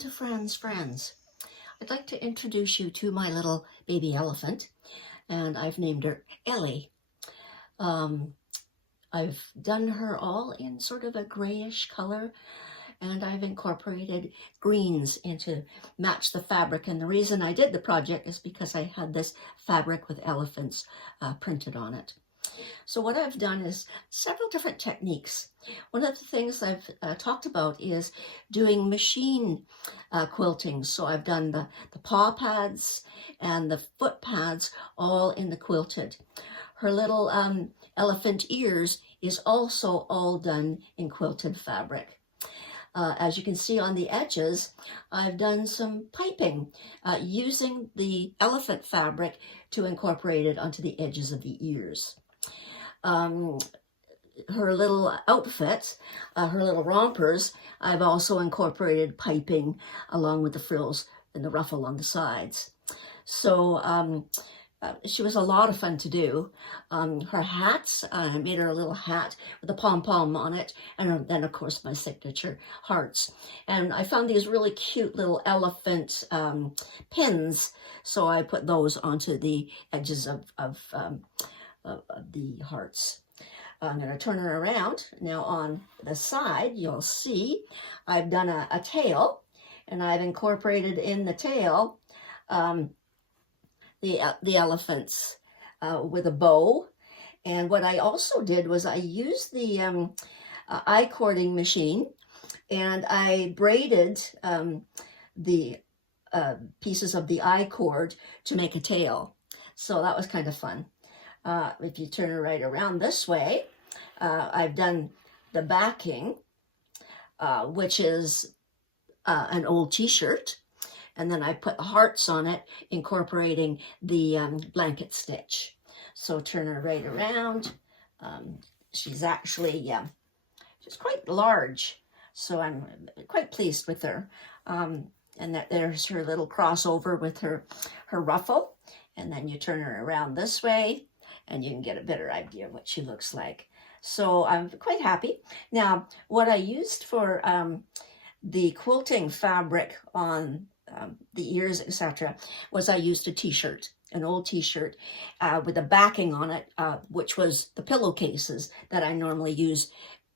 to Friends. I'd like to introduce you to my little baby elephant, and I've named her Elle. I've done her all in sort of a grayish color, and I've incorporated greens into match the fabric. And the reason I did the project is because I had this fabric with elephants printed on it. So what I've done is several different techniques. One of the things I've talked about is doing machine quilting. So I've done the paw pads and the foot pads all in the quilted. Her little elephant ears is also all done in quilted fabric. As you can see on the edges, I've done some piping using the elephant fabric to incorporate it onto the edges of the ears. Her little outfit, her little rompers, I've also incorporated piping along with the frills and the ruffle on the sides. So she was a lot of fun to do. Her hats, I made her a little hat with a pom-pom on it, and then of course my signature hearts. And I found these really cute little elephant pins, so I put those onto the edges of the hearts. I'm going to turn her around. Now on the side, you'll see I've done a tail, and I've incorporated in the tail the elephants with a bow. And what I also did was I used the eye cording machine, and I braided the pieces of the eye cord to make a tail. So that was kind of fun. If you turn it right around this way, I've done the backing, which is an old t-shirt, and then I put hearts on it, incorporating the blanket stitch. So turn her right around. She's actually, she's quite large, so I'm quite pleased with her. And there's her little crossover with her ruffle, and then you turn her around this way, and you can get a better idea of what she looks like. So I'm quite happy. Now, what I used for the quilting fabric on the ears, etc., was I used a t-shirt, an old t-shirt with a backing on it, which was the pillowcases that I normally use,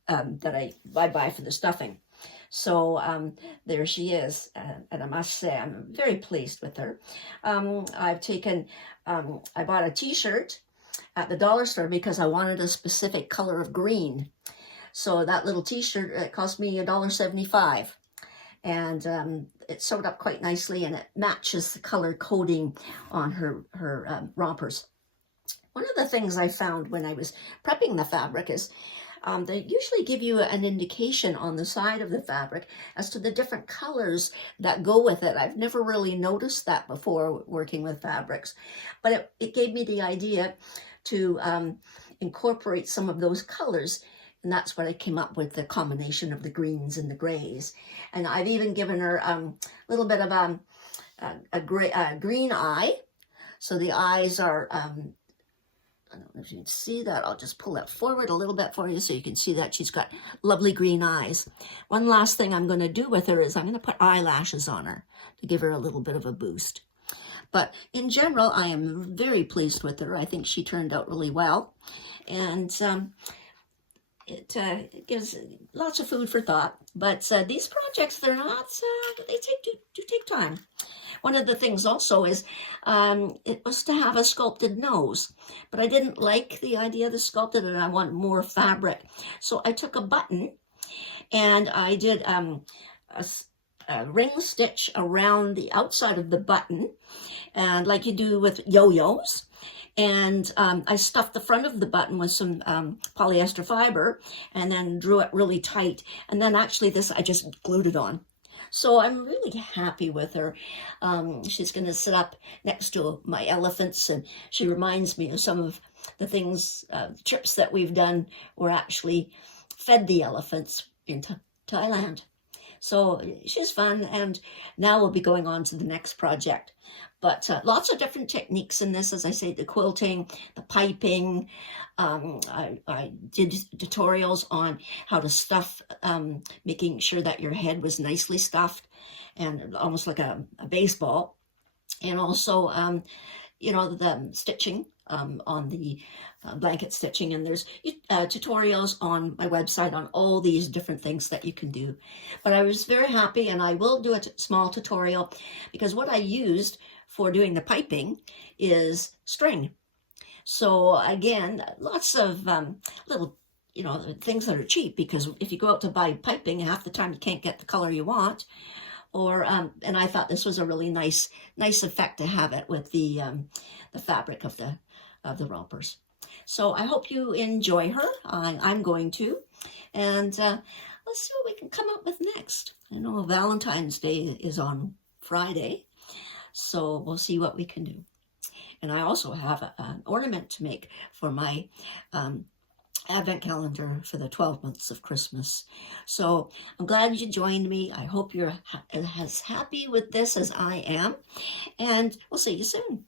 that I buy for the stuffing. So there she is, and I must say I'm very pleased with her. I've taken, I bought a t-shirt at the dollar store because I wanted a specific color of green. So that little t-shirt, it cost me $1.75. And it sewed up quite nicely, and it matches the color coding on her rompers. One of the things I found when I was prepping the fabric is they usually give you an indication on the side of the fabric as to the different colors that go with it. I've never really noticed that before working with fabrics, but it gave me the idea to incorporate some of those colors. And that's what I came up with, the combination of the greens and the grays. And I've even given her a little bit of a green eye. So the eyes are, I don't know if you can see that. I'll just pull that forward a little bit for you so you can see that she's got lovely green eyes. One last thing I'm going to do with her is I'm going to put eyelashes on her to give her a little bit of a boost. But in general, I am very pleased with her. I think she turned out really well. And it gives lots of food for thought, but these projects, they're not, they do take time. One of the things also is it was to have a sculpted nose, but I didn't like the idea of the sculpted, and I want more fabric. So I took a button and I did a ring stitch around the outside of the button, and like you do with yo-yos. And I stuffed the front of the button with some polyester fiber, and then drew it really tight. And then actually this, I just glued it on. So I'm really happy with her. She's going to sit up next to my elephants, and she reminds me of some of the things, trips that we've done where actually fed the elephants in Thailand. So she's fun, and now we'll be going on to the next project. But lots of different techniques in this, as I say, the quilting, the piping. I did tutorials on how to stuff, making sure that your head was nicely stuffed and almost like a baseball. And also, the stitching on the blanket stitching. And there's tutorials on my website on all these different things that you can do. But I was very happy, and I will do a small tutorial, because what I used for doing the piping is string. So again, lots of little, things that are cheap, because if you go out to buy piping, half the time you can't get the color you want. Or and I thought this was a really nice effect to have it with the fabric of the rompers. So I hope you enjoy her. I'm going to, and let's see what we can come up with next. I know Valentine's Day is on Friday, so we'll see what we can do. And I also have an ornament to make for my Advent calendar for the 12 months of Christmas. So I'm glad you joined me. I hope you're as happy with this as I am. And we'll see you soon.